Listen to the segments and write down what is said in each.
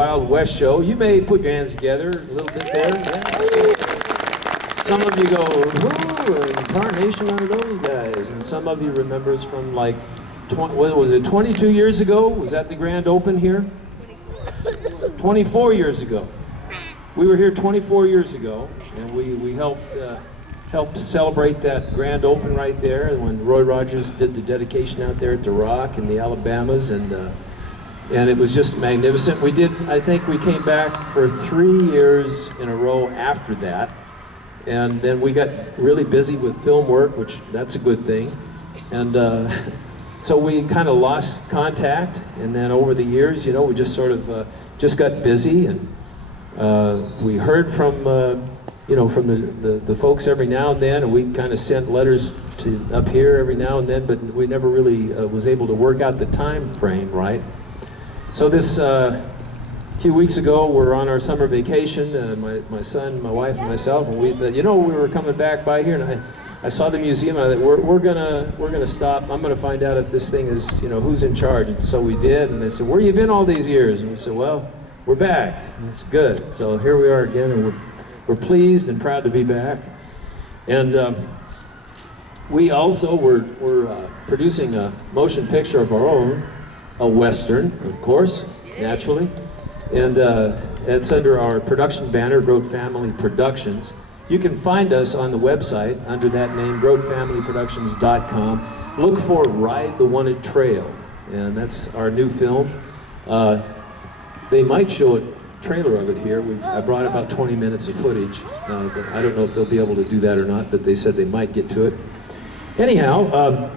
Wild West show. You may put your hands together a little bit there. Yeah. Some of you go, who incarnation are those guys? And some of you remember us from like, what was it, 22 years ago? Was that the grand open here? 24 years ago. We were here 24 years ago, and we helped celebrate that grand open right there when Roy Rogers did the dedication out there at the Rock and the Alabamas, and it was just magnificent. I think we came back for 3 years in a row after that, and then we got really busy with film work, which that's a good thing, and so we kind of lost contact, and then over the years, you know, we just sort of just got busy, and we heard from you know, from the folks every now and then, and we kind of sent letters to up here every now and then, but we never really was able to work out the time frame right. So this few weeks ago, we're on our summer vacation, my son, my wife, and myself, and we were coming back by here, and I saw the museum, and I thought, we're gonna stop. I'm gonna find out if this thing is, you know, who's in charge. And so we did, and they said, where you been all these years? And we said, well, we're back. It's good. So here we are again, and we're pleased and proud to be back. And we also were producing a motion picture of our own, a Western, of course, naturally. And it's under our production banner, Groat Family Productions. You can find us on the website under that name, groatfamilyproductions.com. Look for Ride the Wanted Trail, and that's our new film. They might show a trailer of it here. I brought about 20 minutes of footage, but I don't know if they'll be able to do that or not, but they said they might get to it. Anyhow,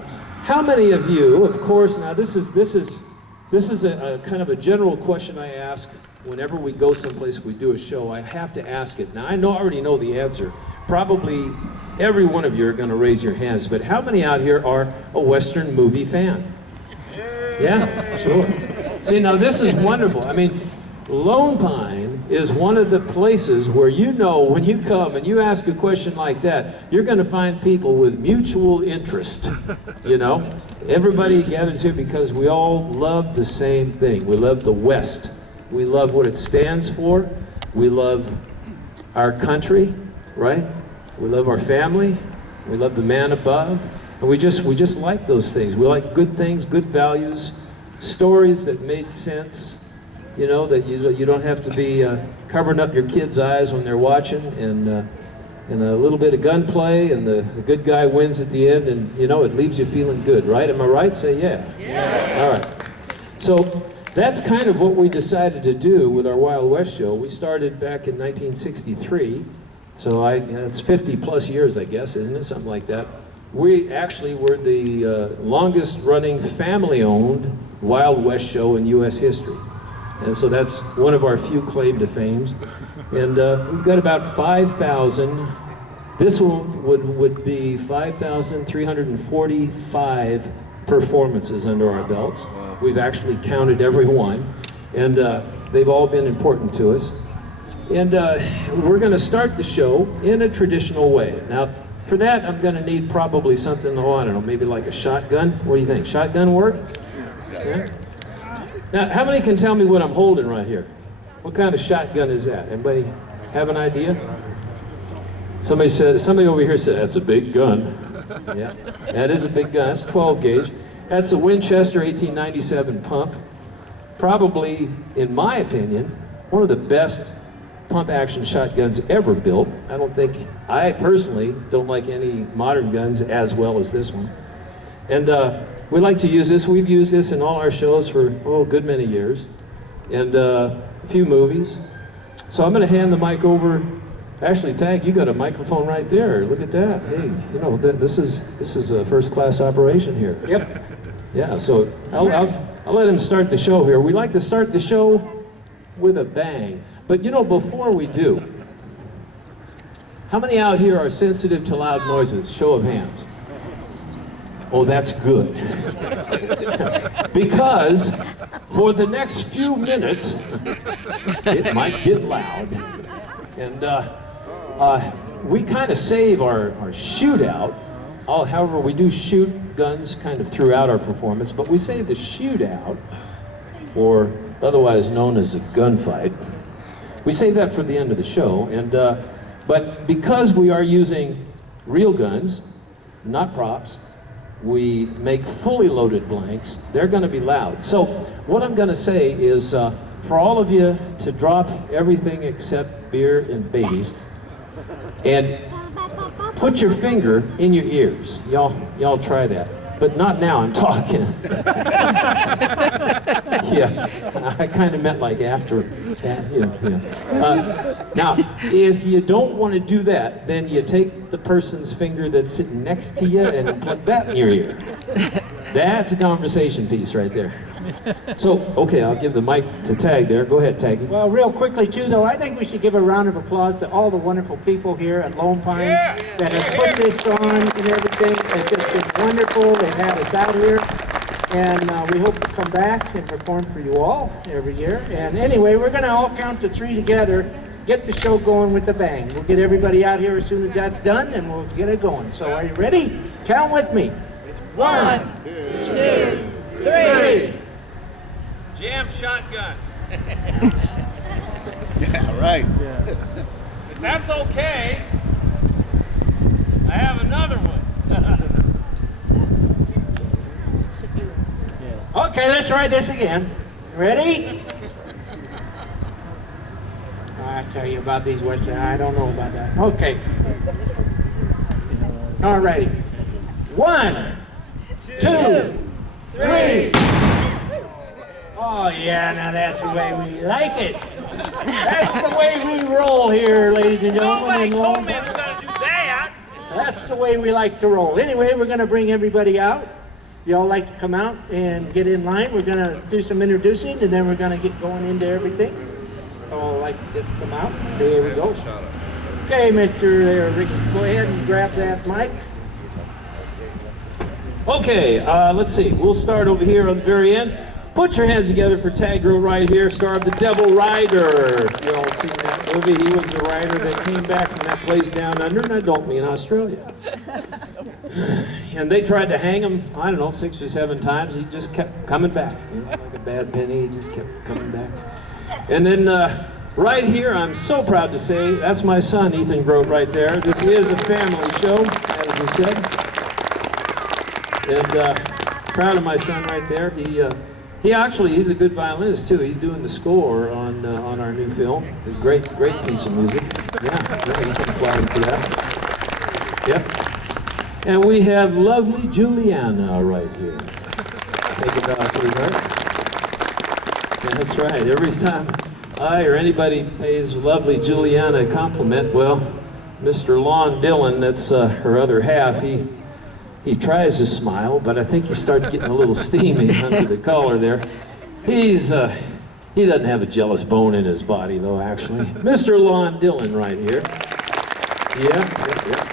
how many of you, of course, now this is a kind of a general question I ask whenever we go someplace, we do a show. I have to ask it. Now, I already know the answer. Probably every one of you are going to raise your hands, but how many out here are a Western movie fan? Yeah, sure. See, now this is wonderful. I mean, Lone Pine is one of the places where you know when you come and you ask a question like that, you're going to find people with mutual interest, you know? Everybody gathers here because we all love the same thing. We love the West. We love what it stands for. We love our country, right? We love our family. We love the man above. And we just like those things. We like good things, good values, stories that made sense, you know, that you don't have to be covering up your kids' eyes when they're watching, and a little bit of gunplay, and the good guy wins at the end, and, you know, it leaves you feeling good, right? Am I right? Say yeah. Yeah. All right. So that's kind of what we decided to do with our Wild West show. We started back in 1963, so that's 50 plus years, I guess, isn't it? Something like that. We actually were the longest running family-owned Wild West show in U.S. history. And so that's one of our few claim to fame. And we've got about 5,000, this one would be 5,345 performances under our belts. We've actually counted every one, and they've all been important to us. And we're going to start the show in a traditional way. Now, for that, I'm going to need probably something, oh, I don't know, maybe like a shotgun. What do you think? Shotgun work? Yeah? Now, how many can tell me what I'm holding right here? What kind of shotgun is that? Anybody have an idea? Somebody over here said, that's a big gun. Yeah, that is a big gun. That's 12 gauge. That's a Winchester 1897 pump. Probably, in my opinion, one of the best pump action shotguns ever built. I personally don't like any modern guns as well as this one. And we like to use this. We've used this in all our shows for, a good many years. And a few movies. So I'm going to hand the mic over. Actually, Tag, you got a microphone right there. Look at that. Hey, you know, this is a first-class operation here. Yep. Yeah, so I'll let him start the show here. We like to start the show with a bang. But you know, before we do, how many out here are sensitive to loud noises? Show of hands. Oh, that's good. Because for the next few minutes, it might get loud. And we kind of save our shootout. However, we do shoot guns kind of throughout our performance, but we save the shootout for otherwise known as a gunfight. We save that for the end of the show, and but because we are using real guns, not props, we make fully loaded blanks. They're going to be loud. So what I'm going to say is for all of you to drop everything except beer and babies and put your finger in your ears. Y'all try that. But not now, I'm talking. Yeah, I kind of meant like after, now, if you don't want to do that, then you take the person's finger that's sitting next to you and put that in your ear. That's a conversation piece right there. So, okay, I'll give the mic to Tag there. Go ahead, Taggy. Well, real quickly, too, though, I think we should give a round of applause to all the wonderful people here at Lone Pine that have put this on and everything. It's just been wonderful. They've had us out here, and we hope to come back and perform for you all every year. And anyway, we're going to all count to 3 together, get the show going with a bang. We'll get everybody out here as soon as that's done, and we'll get it going. So are you ready? Count with me. 1, 2, 3. Jam shotgun. Yeah, right. Yeah. If that's okay, I have another one. Okay, let's try this again. Ready? I tell you about these Western, I don't know about that. Okay. All righty. 1, 2, 3. Oh yeah, now that's the way we like it. That's the way we roll here, ladies and gentlemen. Nobody told me we're gonna do that. That's the way we like to roll. Anyway, we're gonna bring everybody out. Y'all like to come out and get in line. We're gonna do some introducing, and then we're gonna get going into everything. All like to just come out. There we go. Okay, Mr. Ricky, go ahead and grab that mic. Okay, let's see. We'll start over here on the very end. Put your hands together for Tag-Groat right here, star of The Devil Rider. You all seen that movie? He was the rider that came back from that place down under, and I don't mean Australia. And they tried to hang him, I don't know, 6 or 7 times. He just kept coming back. You know, like a bad penny, he just kept coming back. And then right here, I'm so proud to say, that's my son, Ethan Groat, right there. This is a family show, as we said. And proud of my son right there. He's a good violinist too. He's doing the score on our new film. A great piece of music. Yeah, you can apply him for that. Yep. And we have lovely Juliana right here. Take a bow, sweetheart. That's right. Every time I or anybody pays lovely Juliana a compliment, well, Mr. Lon Dillon, that's her other half, he tries to smile, but I think he starts getting a little steamy under the collar there. He doesn't have a jealous bone in his body, though, actually. Mr. Lon Dillon right here. Yeah.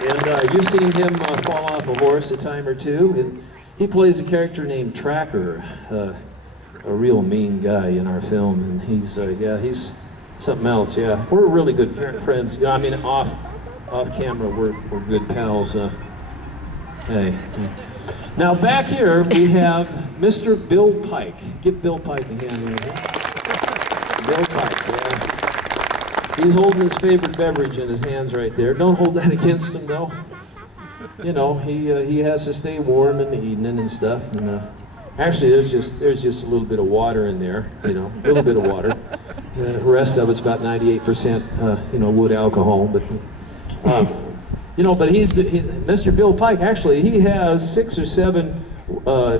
And you've seen him fall off a horse a time or two. And he plays a character named Tracker, a real mean guy in our film. And he's something else, yeah. We're really good friends. I mean, off camera, we're good pals. Hey. Now back here we have Mr. Bill Pike. Give Bill Pike a hand right here. Bill Pike, yeah. He's holding his favorite beverage in his hands right there. Don't hold that against him though. You know, he has to stay warm in the evening and stuff. And actually there's just a little bit of water in there, you know, a little bit of water. The rest of it's about 98% wood alcohol, but you know, but Mr. Bill Pike, actually, he has 6 or 7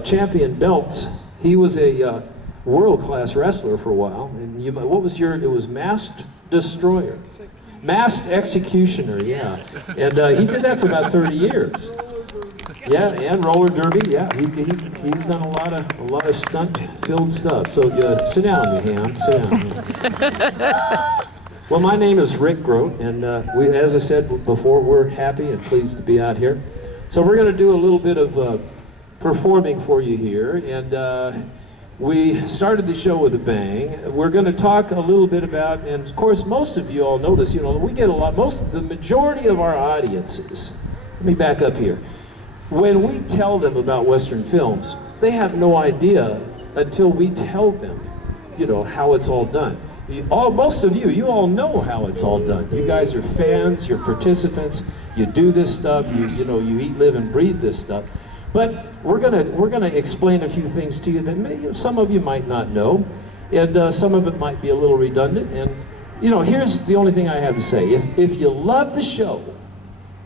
champion belts. He was a world-class wrestler for a while. And what was it was Masked Destroyer. Masked Executioner, yeah. And he did that for about 30 years. Yeah, and roller derby, yeah. He's done a lot of stunt-filled stuff. So sit down, you ham, sit down. Well, my name is Rick Groat, and as I said before, we're happy and pleased to be out here. So we're going to do a little bit of performing for you here, and we started the show with a bang. We're going to talk a little bit about, and of course, most of you all know this. You know, we get the majority of our audiences. Let me back up here. When we tell them about Western films, they have no idea until we tell them. you know, how it's all done. Most of you all know how it's all done. You guys are fans, you're participants, you do this stuff, you know, you eat, live, and breathe this stuff. But we're gonna explain a few things to you that some of you might not know, and some of it might be a little redundant. And you know, here's the only thing I have to say: if you love the show,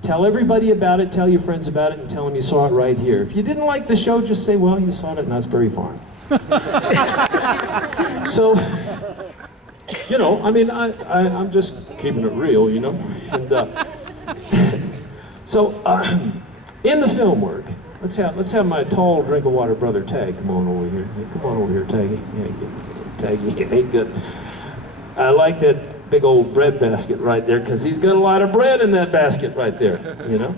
tell everybody about it, tell your friends about it, and tell them you saw it right here. If you didn't like the show, just say, well, you saw it at Knott's Berry Farm. So, you know, I mean, I'm just keeping it real, you know. And in the film work, let's have my tall drink of water brother Tag come on over here. Hey, come on over here, Taggy. Yeah, Taggy, ain't good. I like that big old bread basket right there because he's got a lot of bread in that basket right there, you know.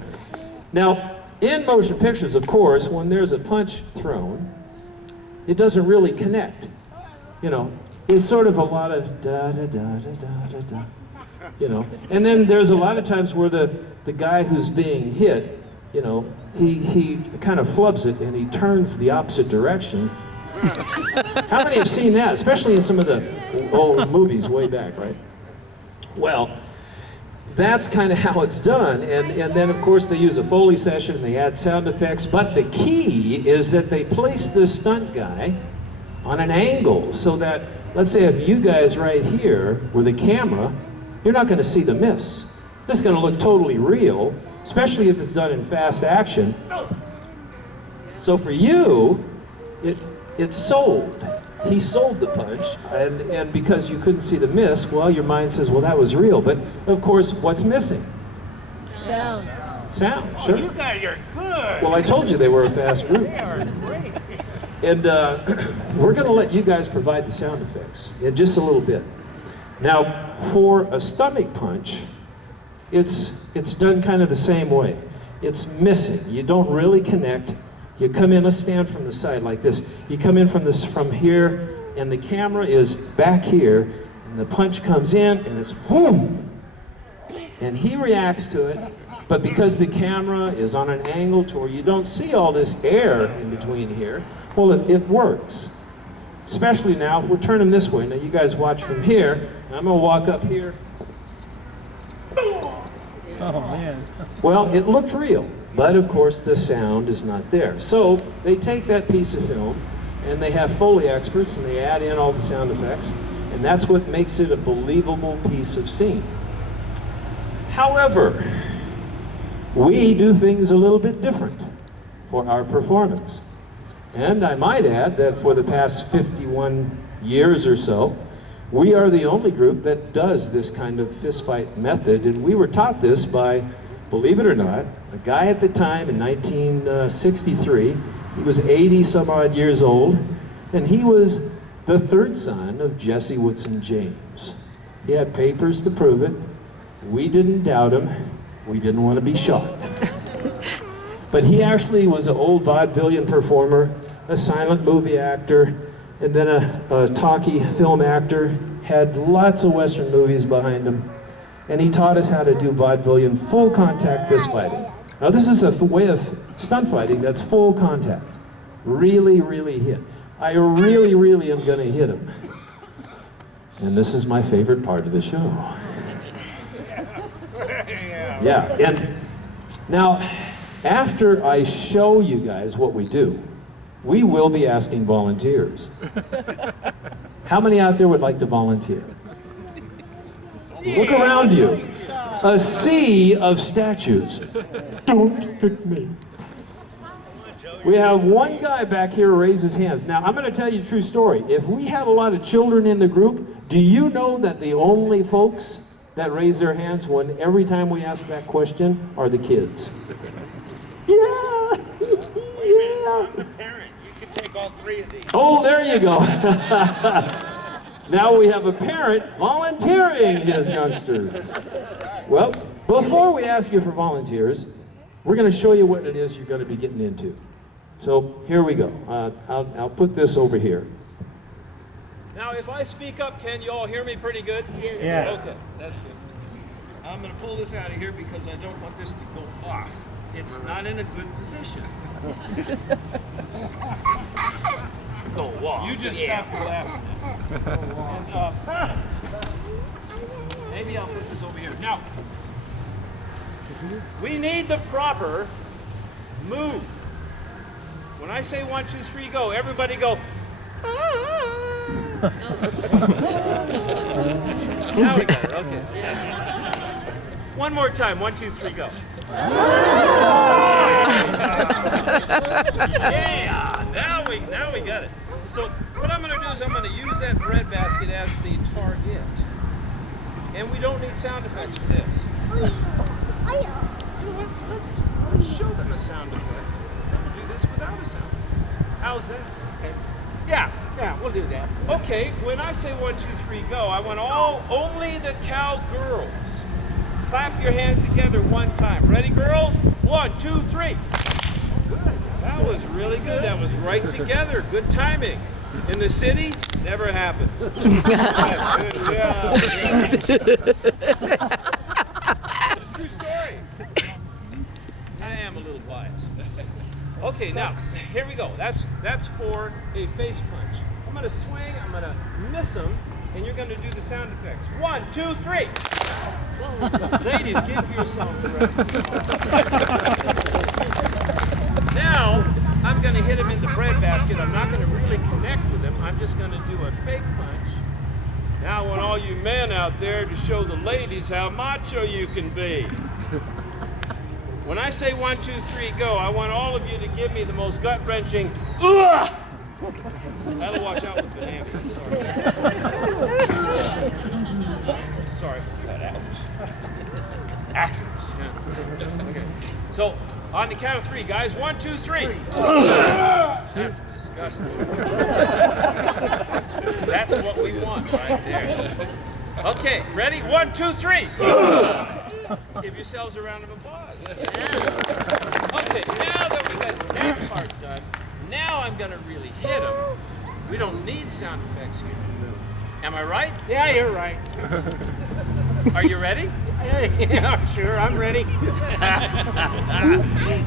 Now, in motion pictures, of course, when there's a punch thrown, it doesn't really connect, you know. It's sort of a lot of da da da da da da da, you know. And then there's a lot of times where the guy who's being hit, you know, he kind of flubs it and he turns the opposite direction. How many have seen that, especially in some of the old movies way back, right? Well, that's kind of how it's done, and then of course they use a Foley session, they add sound effects, but the key is that they place the stunt guy on an angle so that, let's say if you guys right here with a camera, you're not going to see the miss. It's going to look totally real, especially if it's done in fast action. So for you, it's sold. He sold the punch, and because you couldn't see the miss, well, your mind says, well, that was real. But of course, what's missing? Sound. Sound, sure. Oh, you guys are good. Well, I told you they were a fast group. They are great. And we're going to let you guys provide the sound effects in just a little bit. Now, for a stomach punch, it's done kind of the same way. It's missing. You don't really connect. You come in, let's stand from the side like this. You come in from here, and the camera is back here, and the punch comes in, and it's boom! And he reacts to it, but because the camera is on an angle to where you don't see all this air in between here, well, it works. Especially now, if we're turning this way. Now, you guys watch from here, and I'm gonna walk up here. Oh, man. Well, it looked real, but of course the sound is not there. So they take that piece of film and they have Foley experts and they add in all the sound effects, and that's what makes it a believable piece of scene. However, we do things a little bit different for our performance. And I might add that for the past 51 years or so, we are the only group that does this kind of fistfight method, and we were taught this by, believe it or not, a guy at the time in 1963. He was 80 some odd years old, and he was the third son of Jesse Woodson James. He had papers to prove it. We didn't doubt him. We didn't want to be shot. But he actually was an old vaudevillian performer, a silent movie actor, and then a talkie film actor, had lots of Western movies behind him, and he taught us how to do vaudevillian full contact fist fighting. Now this is a way of stunt fighting that's full contact. Really, really hit. I really, really am gonna hit him. And this is my favorite part of the show. Yeah, and now, after I show you guys what we do, we will be asking volunteers. How many out there would like to volunteer? Look around you. A sea of statues. Don't pick me. We have one guy back here who raised his hands. Now, I'm going to tell you a true story. If we had a lot of children in the group, do you know that the only folks that raise their hands when every time we ask that question are the kids? Yeah. Yeah. All three of these. Oh, there you go. Now we have a parent volunteering his youngsters. Well, before we ask you for volunteers, we're going to show you what it is you're going to be getting into. So here we go. I'll put this over here. Now, if I speak up, can you all hear me pretty good? Yes. Yeah. Okay, that's good. I'm going to pull this out of here because I don't want this to go off. It's not in a good position. Go walk. You just stop laughing. Maybe I'll put this over here. Now, we need the proper move. When I say 1, 2, 3, go, everybody go. Now we got it. Okay. One more time. 1, 2, 3, go. Yeah. Now we got it. So what I'm going to do is I'm going to use that bread basket as the target. And we don't need sound effects for this. You know what? Let's show them a sound effect. I'm going to do this without a sound. How's that? Okay. Yeah, we'll do that. Okay, when I say 1, 2, 3, go, I want only the cowgirls. Clap your hands together one time. Ready, girls? 1, 2, 3. Good. That was really good. That was right together. Good timing. In the city, never happens. Yeah. It's a true story. I am a little biased. Okay, now, here we go. That's for a face punch. I'm going to swing, I'm going to miss them, and you're going to do the sound effects. 1, 2, 3. Ladies, give yourselves a round. Now, I'm going to hit him in the bread basket. I'm not going to really connect with him. I'm just going to do a fake punch. Now, I want all you men out there to show the ladies how macho you can be. When I say 1, 2, 3, go, I want all of you to give me the most gut-wrenching, ugh! That'll wash out with the ambulance. Sorry. Cut out. Actors. Yeah. Okay. So, on the count of 3, guys. 1, 2, 3. That's disgusting. That's what we want right there. Okay, ready? 1, 2, 3. Give yourselves a round of applause. Okay, now that we got that part done, now I'm going to really hit them. We don't need sound effects here. Am I right? Yeah, you're right. Are you ready? Yeah, sure, I'm ready.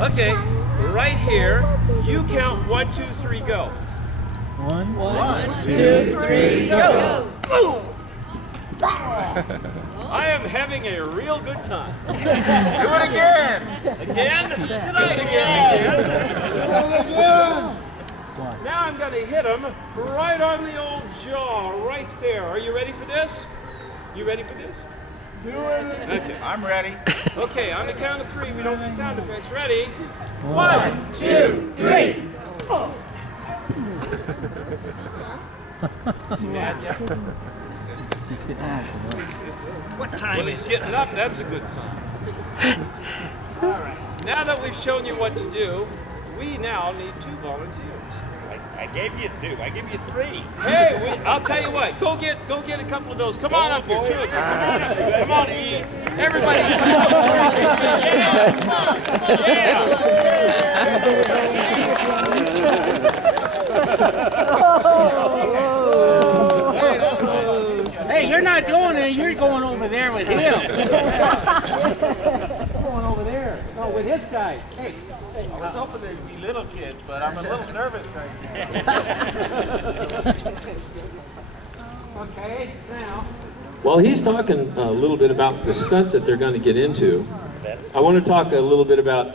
Okay, right here, you count 1, 2, 3, go. 1, 2, 3, go! I am having a real good time. Do it again! Again? Do it again! Now I'm going to hit him right on the old jaw, right there. Are you ready for this? You ready for this? Do it! Okay. I'm ready. Okay, on the count of 3, we don't need sound effects. Ready? 1, 2, 3! Is he mad yet? What time? When he's getting up, that's a good sign. All right. Now that we've shown you what to do, we now need 2 volunteers. I gave you 2. I gave you 3. Hey, I'll tell you what. Go get a couple of those. Come on up here, 2 of you. Come on up here. Come on, everybody. Come on. Hey, you're not going there, you're going over there with him. Going over there. Oh, with his guy. Hey. I was hoping they'd be little kids, but I'm a little nervous right now. Okay, now. While he's talking a little bit about the stunt that they're going to get into, I want to talk a little bit about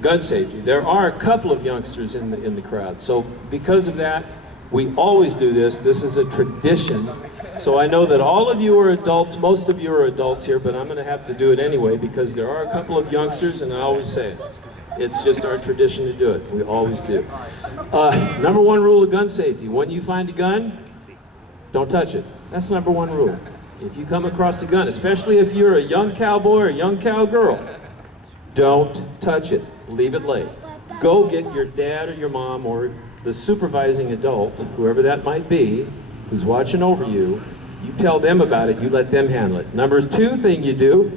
gun safety. There are a couple of youngsters in the crowd, so because of that, we always do this. This is a tradition. So I know that all of you are adults, most of you are adults here, but I'm going to have to do it anyway because there are a couple of youngsters, and I always say it. It's just our tradition to do it. We always do. Number 1 rule of gun safety: when you find a gun, don't touch it. That's number 1 rule. If you come across a gun, especially if you're a young cowboy or a young cowgirl, don't touch it. Leave it lay. Go get your dad or your mom or the supervising adult, whoever that might be, who's watching over you. You tell them about it, you let them handle it. Number 2 thing you do,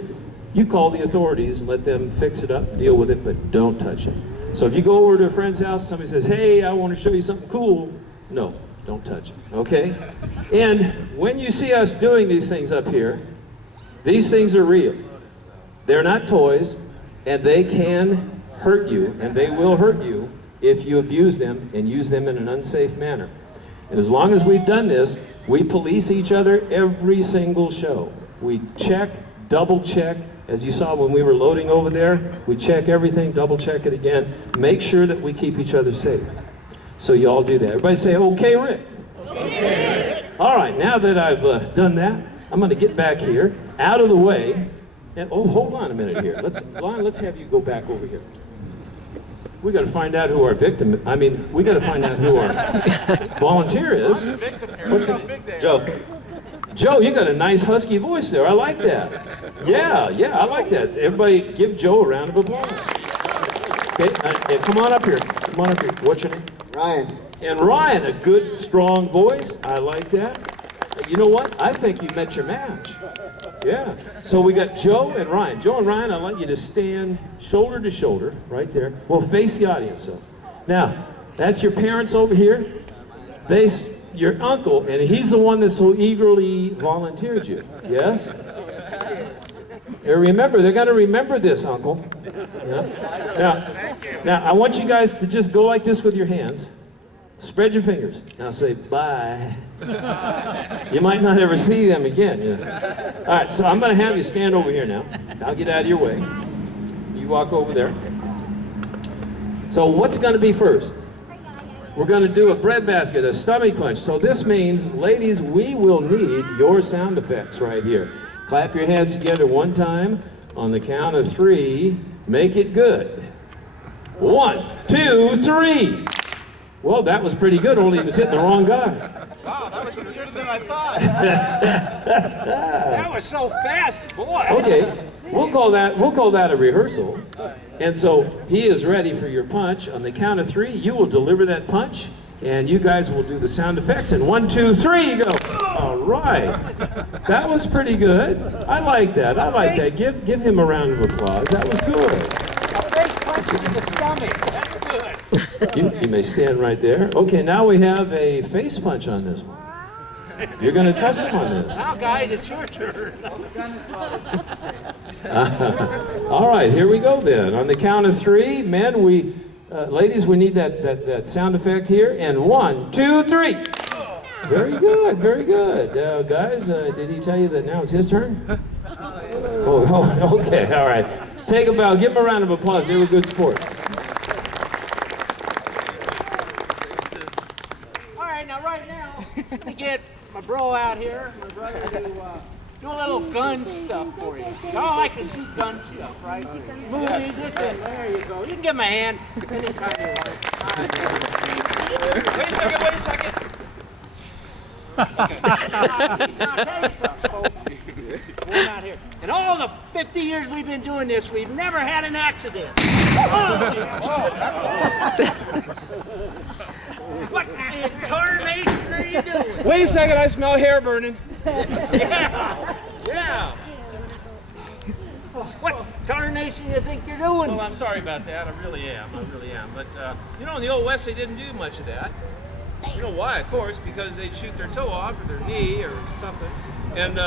you call the authorities and let them fix it up, deal with it, but don't touch it. So if you go over to a friend's house, somebody says, hey, I want to show you something cool. No, don't touch it, okay? And when you see us doing these things up here, these things are real. They're not toys, and they can hurt you, and they will hurt you if you abuse them and use them in an unsafe manner. And as long as we've done this, we police each other every single show. We check, double check. As you saw when we were loading over there, we check everything, double check it again. Make sure that we keep each other safe. So you all do that. Everybody say, okay, Rick. Okay, Rick. All right, now that I've done that, I'm going to get back here, out of the way. And, oh, hold on a minute here. Let's have you go back over here. We got to find out who our victim, we got to find out who our volunteer is. I'm the victim here. What's Look your how big they are. Joe. Joe, you got a nice husky voice there. I like that. Yeah, I like that. Everybody give Joe a round of applause. Okay, come on up here. Come on up here. What's your name? Ryan. And Ryan, a good, strong voice. I like that. You know what? I think you met your match. Yeah. So we got Joe and Ryan. Joe and Ryan, I'd like you to stand shoulder to shoulder right there. We'll face the audience. So now, that's your parents over here. Your uncle, and he's the one that so eagerly volunteered you. Yes? Remember, they're going to remember this, Uncle. Yeah? Now, I want you guys to just go like this with your hands. Spread your fingers. Now say bye. You might not ever see them again. Yeah. All right, so I'm going to have you stand over here now. I'll get out of your way. You walk over there. So what's going to be first? We're going to do a breadbasket, a stomach punch. So this means, ladies, we will need your sound effects right here. Clap your hands together one time. On the count of 3, make it good. 1, 2, 3. Well, that was pretty good, only it was hitting the wrong guy. Wow, that was easier than I thought. That was so fast, boy. Okay, we'll call that a rehearsal. And so he is ready for your punch. On the count of 3, you will deliver that punch, and you guys will do the sound effects. And 1, 2, 3, go. All right, that was pretty good. I like that. I like that. Give him a round of applause. That was good. A face punch to the stomach. That's good. You may stand right there. Okay, now we have a face punch on this one. You're going to trust him on this. Now, guys, it's your turn. All right, here we go then. On the count of 3, men, ladies, we need that sound effect here. And 1, 2, 3. Very good, very good. Now, guys, did he tell you that now it's his turn? Oh, okay, all right. Take a bow. Give him a round of applause. They were good sports. All right, now, let me get my bro out here, my brother, to do a little gun stuff for you. Y'all like to see gun stuff, right? Movies, there you go. You can give him a hand anytime you want. Wait a second. Okay. Now, I'll tell you something, folks. We're not here. In all the 50 years we've been doing this, we've never had an accident. What in tarnation are you doing? Wait a second, I smell hair burning. Yeah. What tarnation you think you're doing? Well, I'm sorry about that. I really am. But, in the Old West, they didn't do much of that. You know why, of course? Because they'd shoot their toe off or their knee or something. And,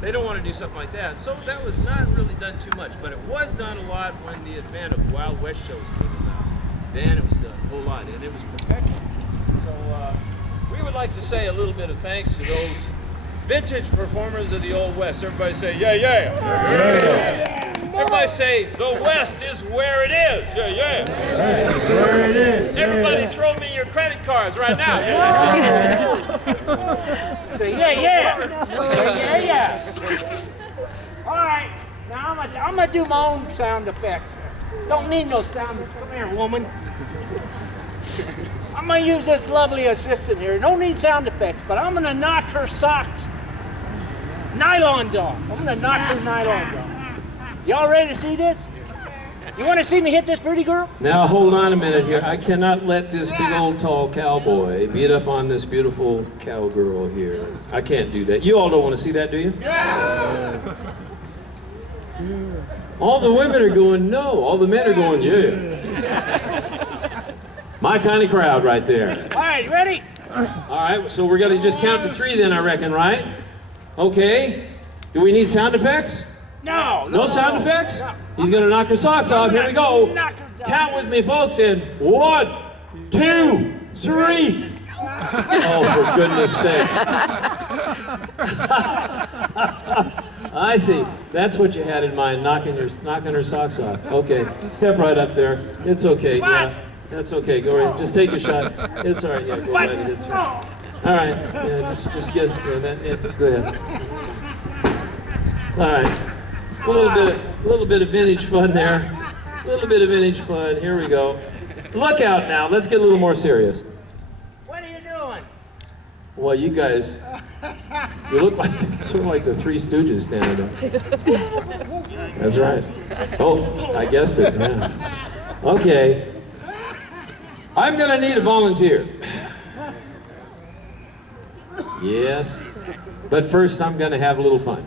they don't want to do something like that. So that was not really done too much. But it was done a lot when the advent of Wild West shows came about. Then it was done a whole lot, and it was perfected. So we would like to say a little bit of thanks to those vintage performers of the Old West. Everybody say, yeah, yeah. Yeah. Everybody say, the West is where it is. Yeah, yeah. Where it is. Everybody throw me your credit cards right now. Yeah. All right, now I'm gonna do my own sound effects. Don't need no sound. Come here, woman. I'm gonna use this lovely assistant here. Don't need sound effects, but I'm gonna knock her socks, nylons off. I'm gonna knock her nylons off. Y'all ready to see this? You want to see me hit this pretty girl? Now, hold on a minute here. I cannot let this big old tall cowboy beat up on this beautiful cowgirl here. I can't do that. You all don't want to see that, do you? Yeah. All the women are going, no. All the men are going, yeah. My kind of crowd right there. All right, you ready? All right, so we're going to just count to 3 then, I reckon, right? Okay. Do we need sound effects? No sound effects? No. He's going to knock her socks off. Here we go. Knock her down. Count with me, folks, in 1, 2, 3. Oh, for goodness sake. I see. That's what you had in mind, knocking her socks off. Okay, step right up there. It's okay. Yeah, that's okay. Go ahead. Just take your shot. It's all right. Yeah, go right ahead. It's all right. All right. Yeah, just get go ahead. All right. A little bit of vintage fun there. A little bit of vintage fun. Here we go. Look out now. Let's get a little more serious. What are you doing? Well, you guys, you look like sort of like the Three Stooges standing there. That's right. Oh, I guessed it. Yeah. Okay. I'm gonna need a volunteer. Yes. But first, I'm gonna have a little fun.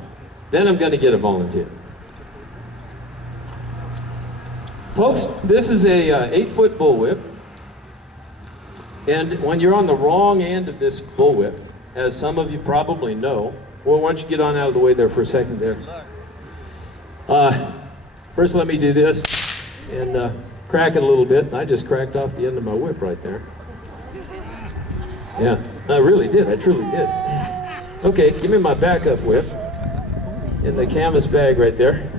Then I'm gonna get a volunteer. Folks, this is a 8-foot bullwhip. And when you're on the wrong end of this bullwhip, as some of you probably know, well, why don't you get on out of the way there for a second there. First, let me do this and crack it a little bit. And I just cracked off the end of my whip right there. Yeah, I really did. I truly did. Okay, give me my backup whip in the canvas bag right there.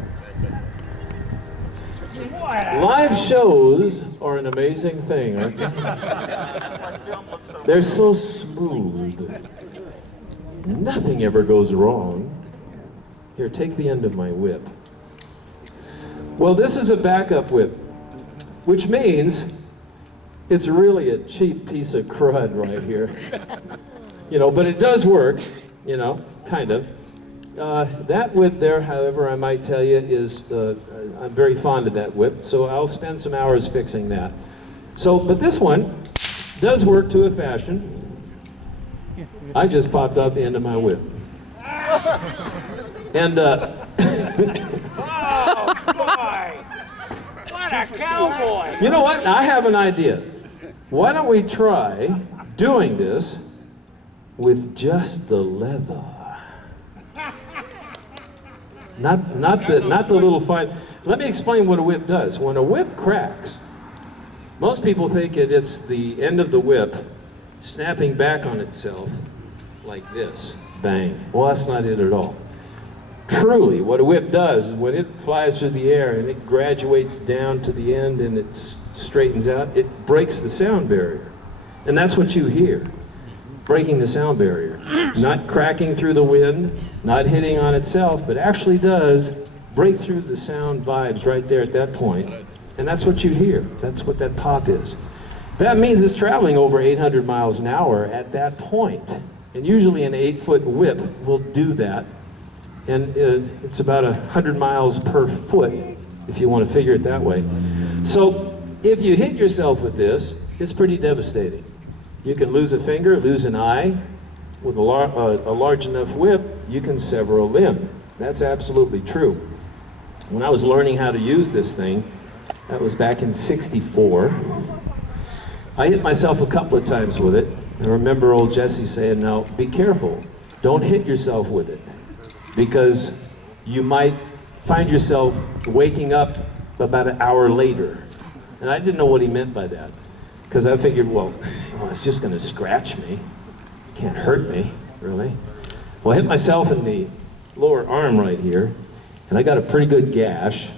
Live shows are an amazing thing, aren't they? They're so smooth. Nothing ever goes wrong. Here, take the end of my whip. Well, this is a backup whip, which means it's really a cheap piece of crud right here. You know, but it does work, you know, kind of. That whip there, however, I might tell you, is, I'm very fond of that whip, so I'll spend some hours fixing that. So, but this one does work to a fashion. I just popped off the end of my whip. And, Oh, boy! What a cowboy! you know what? I have an idea. Why don't we try doing this with just the leather? Not the little fine. Let me explain what a whip does. When a whip cracks, most people think it's the end of the whip snapping back on itself like this. Bang. Well, that's not it at all. Truly, what a whip does is when it flies through the air and it graduates down to the end and it straightens out, it breaks the sound barrier. And that's what you hear. Breaking the sound barrier. Not cracking through the wind, not hitting on itself, but actually does break through the sound vibes right there at that point. And that's what you hear. That's what that pop is. That means it's traveling over 800 miles an hour at that point. And usually an 8-foot whip will do that. And it's about 100 miles per foot, if you want to figure it that way. So if you hit yourself with this, it's pretty devastating. You can lose a finger, lose an eye. With a large enough whip, you can sever a limb. That's absolutely true. When I was learning how to use this thing, that was back in '64, I hit myself a couple of times with it. I remember old Jesse saying, now, be careful. Don't hit yourself with it, because you might find yourself waking up about an hour later. And I didn't know what he meant by that, because I figured, well, it's just going to scratch me. Can't hurt me, really. Well, I hit myself in the lower arm right here, and I got a pretty good gash,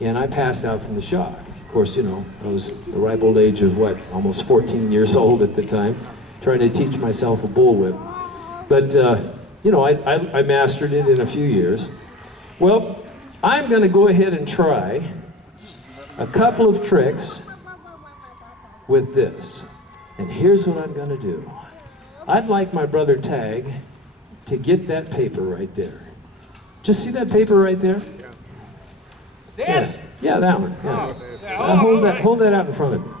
and I passed out from the shock. Of course, you know, I was the ripe old age of, what, almost 14 years old at the time, trying to teach myself a bullwhip. But, you know, I mastered it in a few years. Well, I'm going to go ahead and try a couple of tricks with this. And here's what I'm going to do. I'd like my brother Tag to get that paper right there. Just see that paper right there? This? Yeah, that one. Yeah. Hold that out in front of me.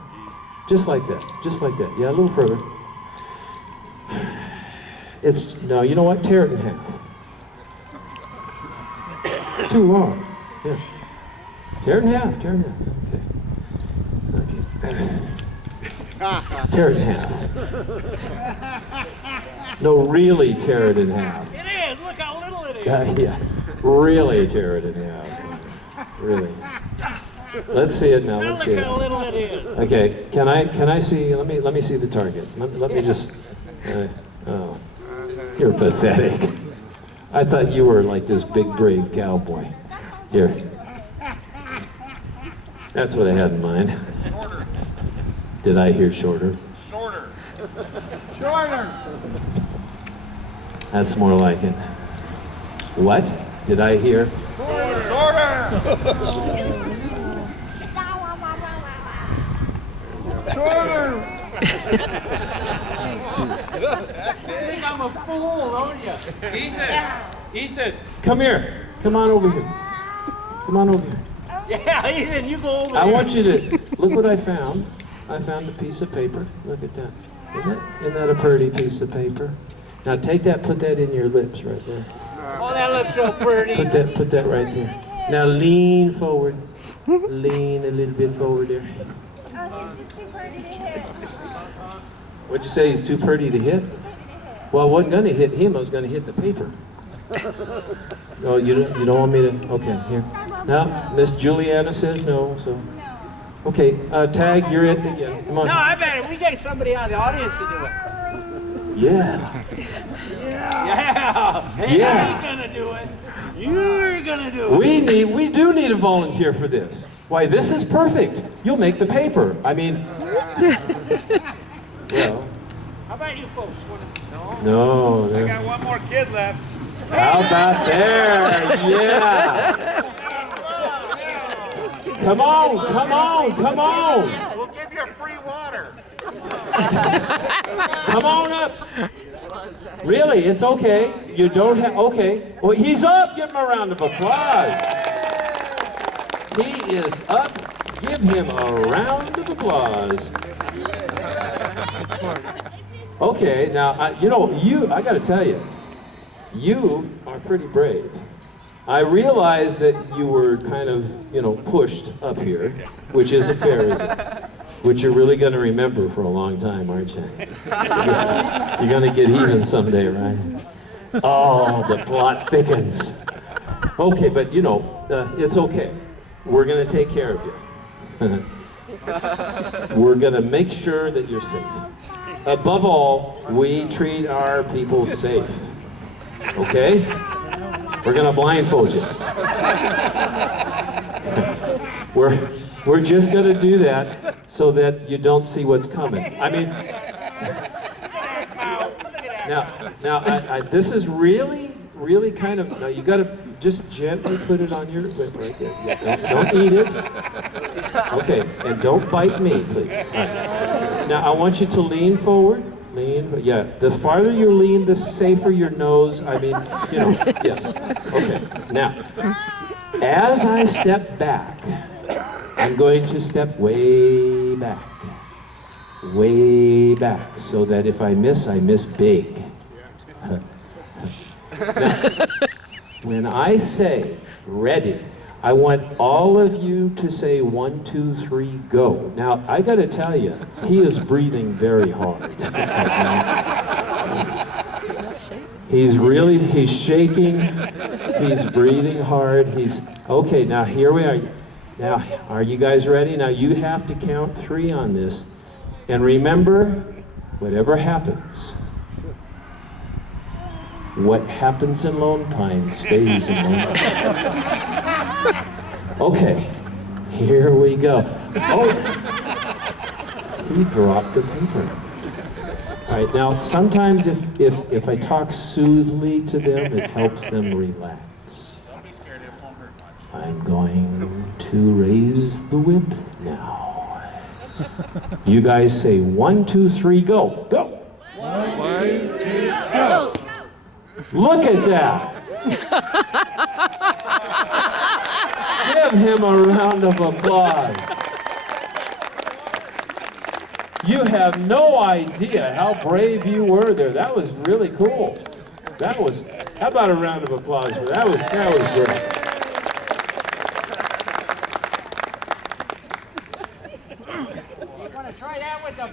Just like that. Just like that. Yeah, a little further. No, you know what? Tear it in half. Too long. Yeah. Tear it in half. Tear it in half. Okay. Tear it in half. No, really tear it in half. It is. Look how little it is. Yeah, really tear it in half. Really. Let's see it now. Let's see Look how it. little it is. Okay. Can I see? Let me see the target. Let me just. Oh, you're pathetic. I thought you were like this big, brave cowboy. Here. That's what I had in mind. Shorter. Did I hear shorter? Shorter. Shorter. That's more like it. What did I hear? Shorter. Shorter. That's it. I'm a fool, don't you? Ethan, Come here. Come on over here. Come on over here. Yeah, Ethan, you go over I there. want you to look what I found. I found a piece of paper. Look at that. Isn't that a pretty piece of paper? Now take that, put that in your lips right there. Oh, that looks so pretty. Put that right there. Now lean forward. Lean a little bit forward there. What'd you say? He's too pretty to hit? Well, I wasn't going to hit him. I was going to hit the paper. No, you don't want me to? Okay, here. Now, Miss Juliana says no, so. Okay, Tag, you're it again. Come on. No, I bet we get somebody out of the audience to do it. Yeah. Yeah. Hey, Yeah. I ain't gonna do it. You're gonna do it. We do need a volunteer for this. Why, this is perfect. You'll make the paper. I mean, well, How about you folks? no. I there- got one more kid left. How about there? Yeah. Come on, come on, come on. We'll give you free water. Come on up. Really, it's okay. You don't have, okay. Well, he's up. Give him a round of applause. He is up. Give him a round of applause. Okay, now, I got to tell you, you are pretty brave. I realize that you were kind of, pushed up here, which isn't fair, is it? Which you're really going to remember for a long time, aren't you? You're going to get even someday, right? Oh, the plot thickens. Okay, but it's okay. We're going to take care of you. We're going to make sure that you're safe. Above all, we treat our people safe. Okay? We're going to blindfold you. We're just going to do that so that you don't see what's coming. I mean, now, this is really kind of, now you got to just gently put it on your lip right there. Yeah, don't eat it. Okay, and don't bite me, please. All right. Now, I want you to lean forward. Yeah, the farther you lean, the safer your nose. I mean, yes. Okay, now, as I step back, I'm going to step way back, so that if I miss big. Now, when I say ready, I want all of you to say 1, 2, 3, go. Now, I gotta tell you, he is breathing very hard. He's shaking, he's breathing hard, okay, now here we are. Now, are you guys ready? Now, you have to count 3 on this. And remember, whatever happens, what happens in Lone Pine stays in Lone Pine. Okay, here we go. Oh, he dropped the paper. All right, now sometimes if I talk soothingly to them, it helps them relax. Don't be scared, it won't hurt much. I'm going to raise the whip now. You guys say 1, 2, 3, go. Go. 1, 2, 3, go. Look at that. Give him a round of applause. You have no idea how brave you were there. That was really cool. How about a round of applause for that? That was great.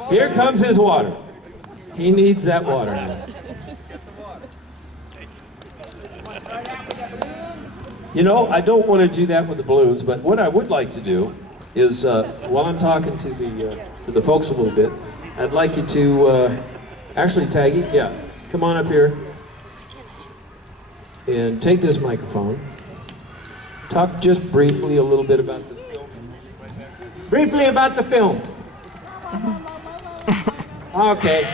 Here comes his water. He needs that water now. I don't want to do that with the balloons, but what I would like to do is, while I'm talking to the folks a little bit, I'd like you to Actually, Taggy, yeah, come on up here and take this microphone. Talk just briefly a little bit about this film. Briefly about the film. Okay.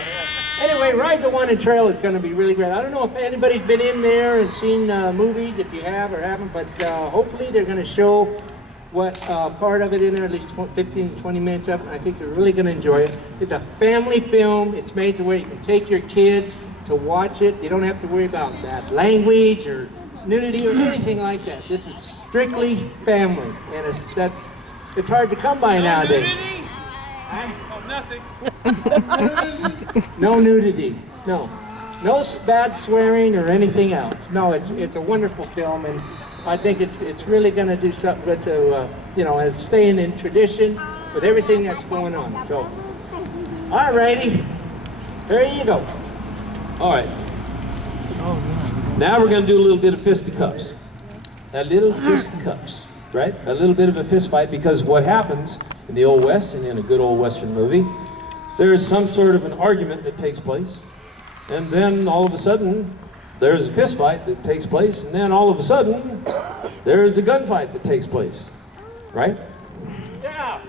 Anyway, Ride the Wanted Trail is going to be really great. I don't know if anybody's been in there and seen movies, if you have or haven't, but hopefully they're going to show what part of it in there, at least 15, 20 minutes of it. I think you're really going to enjoy it. It's a family film. It's made to where you can take your kids to watch it. You don't have to worry about that language or nudity or anything like that. This is strictly family, and it's hard to come by nowadays. Oh, nothing. No nudity, no bad swearing or anything else. No, it's a wonderful film, and I think it's really going to do something good to as staying in tradition with everything that's going on. So, all righty, there you go. All right. Now we're going to do a little bit of fisticuffs. A little fisticuffs, right? A little bit of a fist fight, because what happens in the Old West and in a good old Western movie, there is some sort of an argument that takes place, and then all of a sudden there's a fist fight that takes place, and then all of a sudden there's a gunfight that takes place, right? Yeah.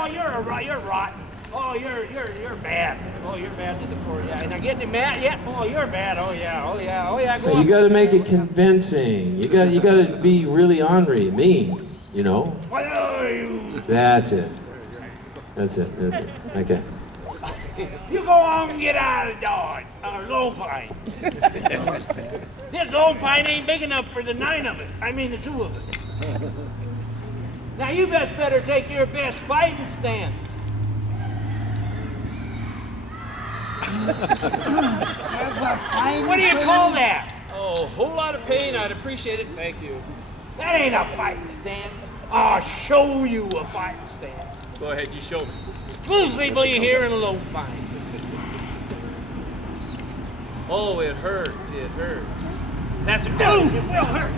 Oh, you're rotten. Oh, you're bad. Oh, you're bad to the core. Yeah, and I'm getting him mad. Yeah. Oh, you're bad. Oh yeah. Go You on. got to make it convincing. You got to be really ornery, mean. That's it. Okay. You go on and get out of Dodge, Lone Pine. This Lone Pine ain't big enough for the 9 of it. I mean the 2 of it. Now you better take your best fighting stand. What do you call that? Oh, a whole lot of pain. I'd appreciate it. Thank you. That ain't a fighting stand. I'll show you a fighting stand. Go ahead, you show me. Exclusively here in Lone Pine. Oh, it hurts. It hurts. That's it. It will hurt.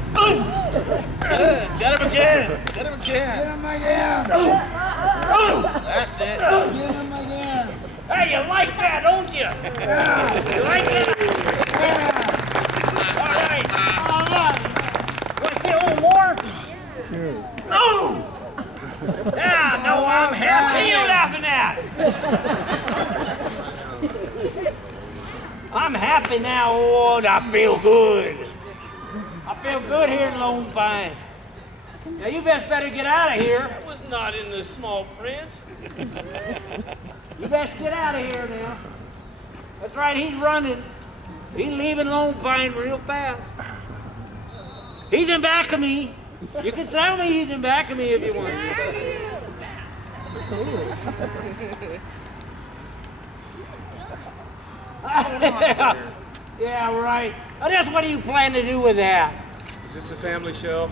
Get him again. Get him again. Get him again. That's it. Get him again. Hey, you like that, don't you? You like that? All right. Want to see a little more? No! Yeah, no, I'm happy you're laughing at. I'm happy now. Oh, I feel good. I feel good here in Lone Pine. Now, you better get out of here. That was not in the small print. You best get out of here now. That's right, he's running. He's leaving Lone Pine real fast. He's in back of me. You can tell me he's in back of me if you want. Yeah, right. Now, just what do you plan to do with that? Is this a family show?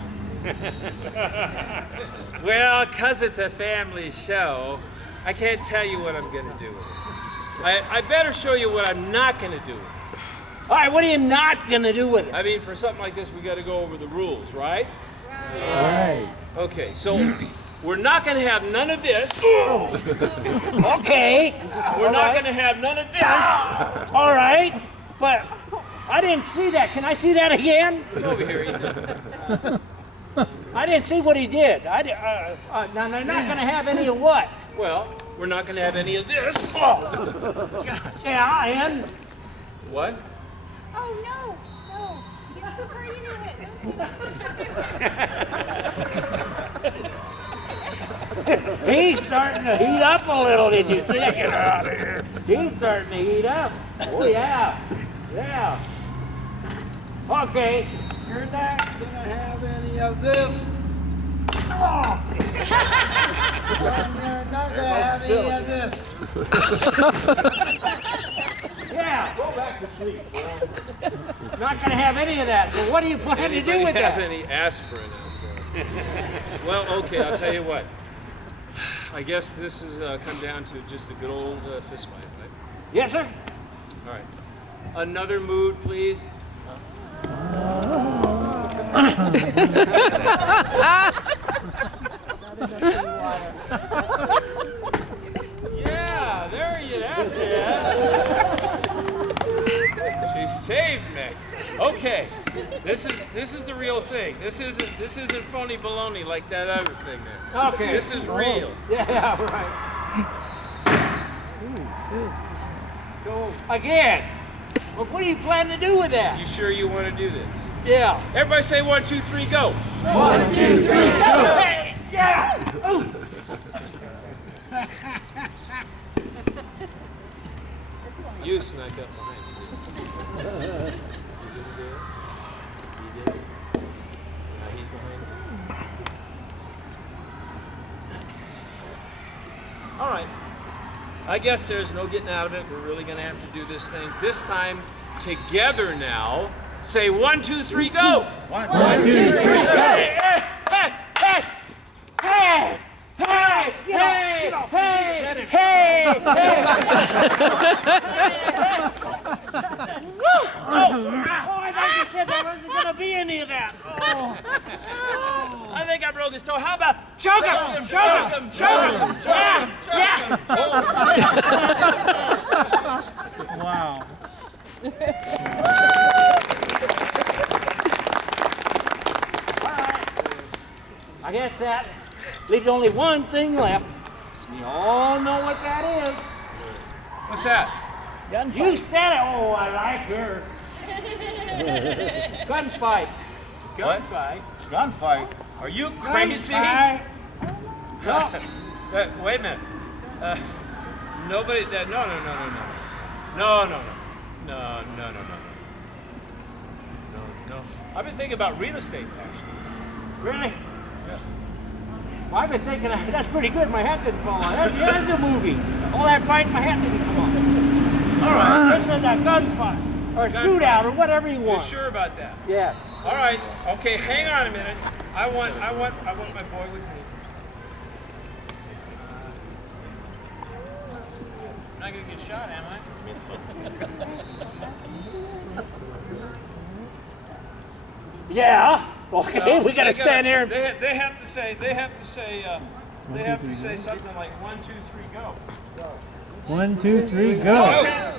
Well, 'cause it's a family show, I can't tell you what I'm going to do with it. I better show you what I'm not going to do with it. All right, what are you not going to do with it? I mean, for something like this, we got to go over the rules, right? Right. Okay, so we're not going to have none of this. Okay. We're not going to have none of this. All right, but I didn't see that. Can I see that again? Get over here, Ethan. I didn't see what he did. Now they're not going to have any of what? Well, we're not going to have any of this. Yeah, and What? Oh, no. It's too hard into it. he's starting to heat up a little. Did you see that? Get out of here. He's starting to heat up. Oh, yeah. Yeah. Okay. You're not gonna have any of this. Oh. And you're not gonna have any of this. Yeah. Go back to sleep. Not going to have any of that. So what do you plan to do with have that? any aspirin out there? Well, okay, I'll tell you what. I guess this has come down to just a good old fist fight, right? Yes, sir. All right. Another mood, please. Yeah, that's it. saved me. Okay, this is the real thing. This isn't phony baloney like that other thing there. Okay. This is real. Yeah, right. So, again, well, what do you plan to do with that? You sure you want to do this? Yeah. Everybody say 1, 2, 3, go. 1, 2, 3, go! Hey, yeah! Oh. You snuck up behind me. You gonna do it? You did it? Now he's behind you. All right. I guess there's no getting out of it. We're really gonna have to do this thing. This time, together now. Say 1, 2, 3, go! 1, 2, 3, go! Hey, hey, hey, hey! Hey! Hey! Hey! Hey! Oh, I thought you said there wasn't going to be any of that. Oh. I think I broke his toe. How about choke him? Choke him! Choke him! Yeah! Wow. I guess that leaves only one thing left. You all know what that is. What's that? You said it. Oh, I like her. Gunfight. Gunfight? Gunfight. Are you crazy? Gunfight. No. Wait a minute. Nobody. No. No. I've been thinking about real estate, actually. Really? Well, I've been thinking that's pretty good. My hat didn't fall off. That's a movie. All that fighting, my hat didn't come off. All right, this is a gunfight or a shootout or whatever you You want. sure about that? Yeah. All right. Okay, hang on a minute. I want my boy with me. I'm not gonna get shot, am I? Yeah. Okay, we gotta stand here. They have to say something like 1, 2, 3, go. 1, 2, 3, go. Okay.